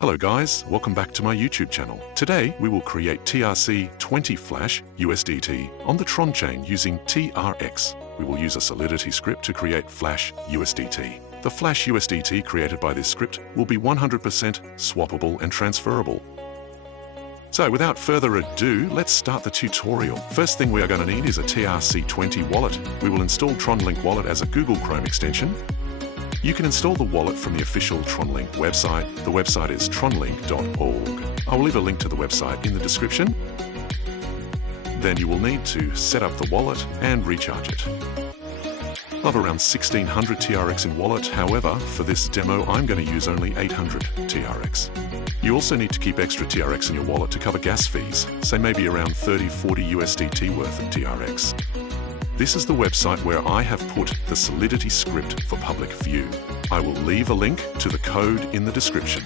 Hello guys, welcome back to my YouTube channel. Today we will create TRC20 Flash USDT on the Tron chain using TRX. We will use a Solidity script to create Flash USDT. The Flash USDT created by this script will be 100% swappable and transferable. So without further ado, let's start the tutorial. First thing we are going to need is a TRC20 wallet. We will install TronLink Wallet as a Google Chrome extension. You can install the wallet from the official TronLink website. The website is tronlink.org. I will leave a link to the website in the description. Then you will need to set up the wallet and recharge it. I have around 1600 TRX in wallet, however, for this demo I'm going to use only 800 TRX. You also need to keep extra TRX in your wallet to cover gas fees, say maybe around 30-40 USDT worth of TRX. This is the website where I have put the Solidity script for public view. I will leave a link to the code in the description.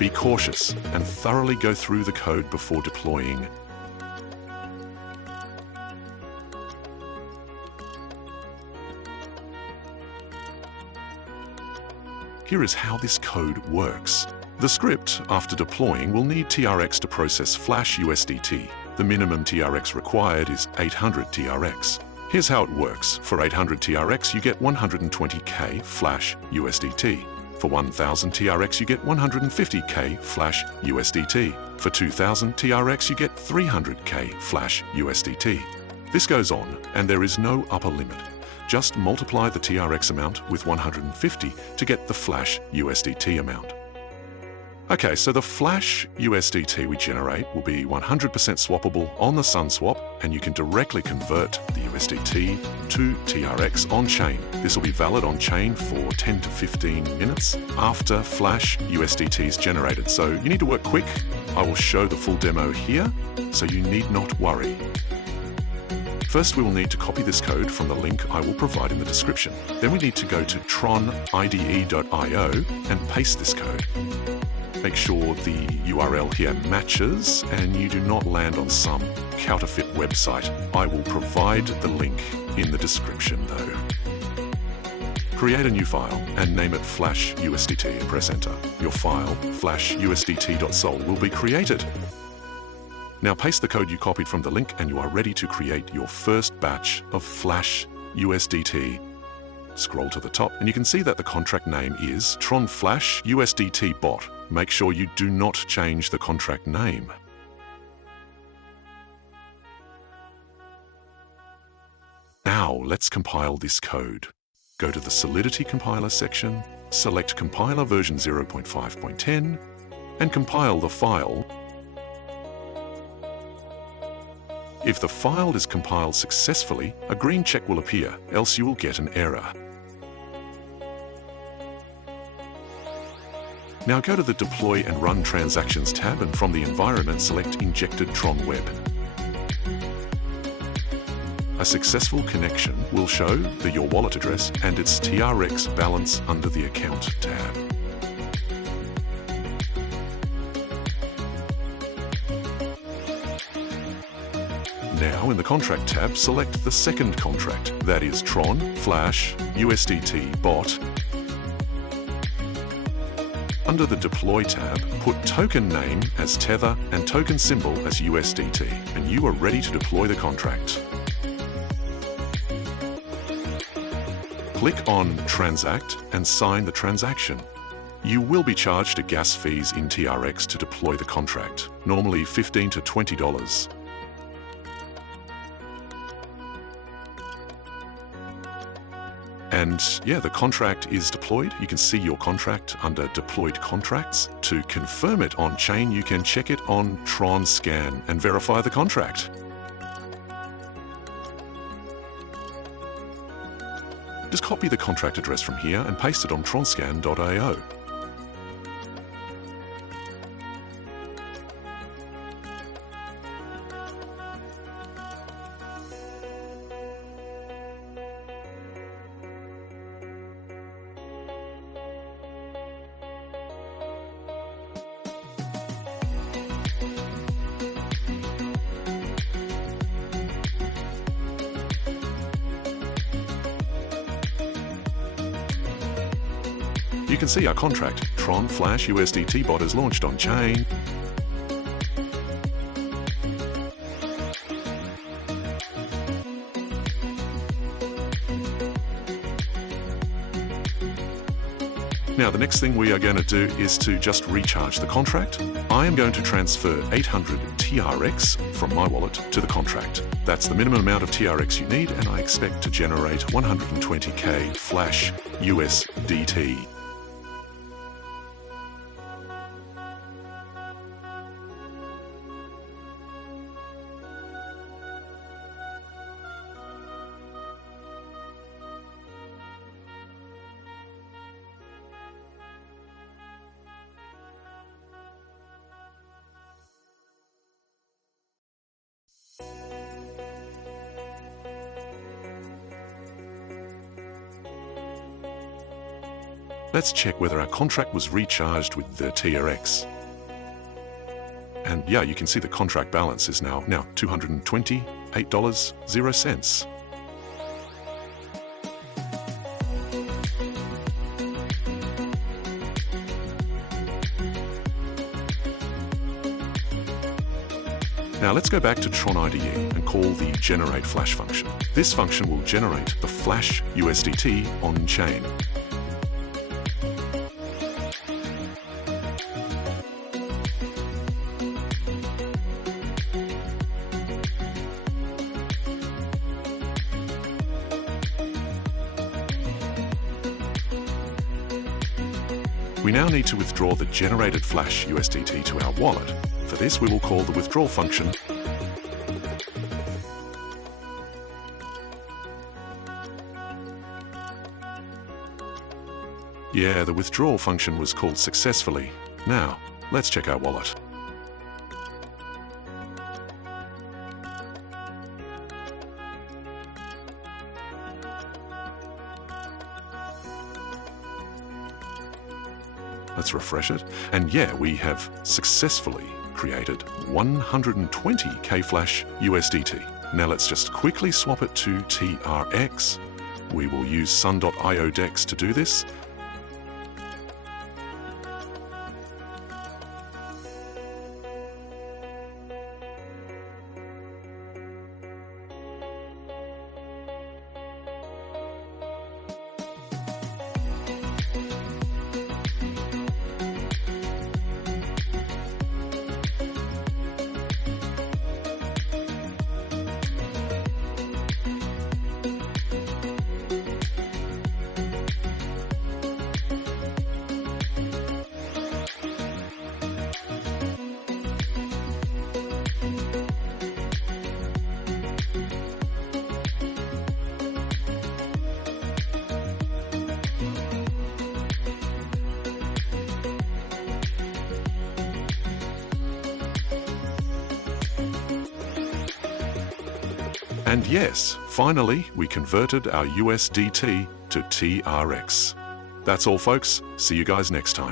Be cautious and thoroughly go through the code before deploying. Here is how this code works. The script, after deploying, will need TRX to process Flash USDT. The minimum TRX required is 800 TRX. Here's how it works. For 800 TRX, you get 120k Flash USDT. For 1000 TRX, you get 150k Flash USDT. For 2000 TRX, you get 300k Flash USDT. This goes on, and there is no upper limit. Just multiply the TRX amount with 150 to get the Flash USDT amount. Okay, so the Flash USDT we generate will be 100% swappable on the SunSwap, and you can directly convert the USDT to TRX on-chain. This will be valid on-chain for 10 to 15 minutes after Flash USDT is generated, so you need to work quick. I will show the full demo here, so you need not worry. First, we will need to copy this code from the link I will provide in the description. Then we need to go to tronide.io and paste this code. Make sure the URL here matches and you do not land on some counterfeit website. I will provide the link in the description though. Create a new file and name it Flash USDT and press enter. Your file, flashusdt.sol, will be created. Now paste the code you copied from the link and you are ready to create your first batch of Flash USDT. Scroll to the top and you can see that the contract name is Tron Flash USDT Bot. Make sure you do not change the contract name. Now let's compile this code. Go to the Solidity compiler section, select compiler version 0.5.10 and compile the file. If the file is compiled successfully, a green check will appear, else you will get an error. Now go to the Deploy and Run Transactions tab and from the environment select Injected Tron Web. A successful connection will show your wallet address and its TRX balance under the Account tab. Now in the Contract tab, select the second contract, that is Tron Flash USDT Bot. Under the Deploy tab, put token name as Tether and token symbol as USDT, and you are ready to deploy the contract. Click on Transact and sign the transaction. You will be charged a gas fees in TRX to deploy the contract, normally $15 to $20. And yeah, the contract is deployed. You can see your contract under Deployed Contracts. To confirm it on chain, you can check it on Tron Scan and verify the contract. Just copy the contract address from here and paste it on tronscan.io. You can see our contract, Tron Flash USDT bot, is launched on chain. Now, the next thing we are going to do is to just recharge the contract. I am going to transfer 800 TRX from my wallet to the contract. That's the minimum amount of TRX you need, and I expect to generate 120k Flash USDT. Let's check whether our contract was recharged with the TRX. And yeah, you can see the contract balance is now $228.00. Now let's go back to Tron IDE and call the generate flash function. This function will generate the Flash USDT on chain. We now need to withdraw the generated Flash USDT to our wallet. For this, we will call the withdrawal function. Yeah, the withdrawal function was called successfully. Now, let's check our wallet. Let's refresh it. And yeah, we have successfully created 120k Flash USDT. Now let's just quickly swap it to TRX. We will use sun.io DEX to do this. And yes, finally, we converted our USDT to TRX. That's all, folks. See you guys next time.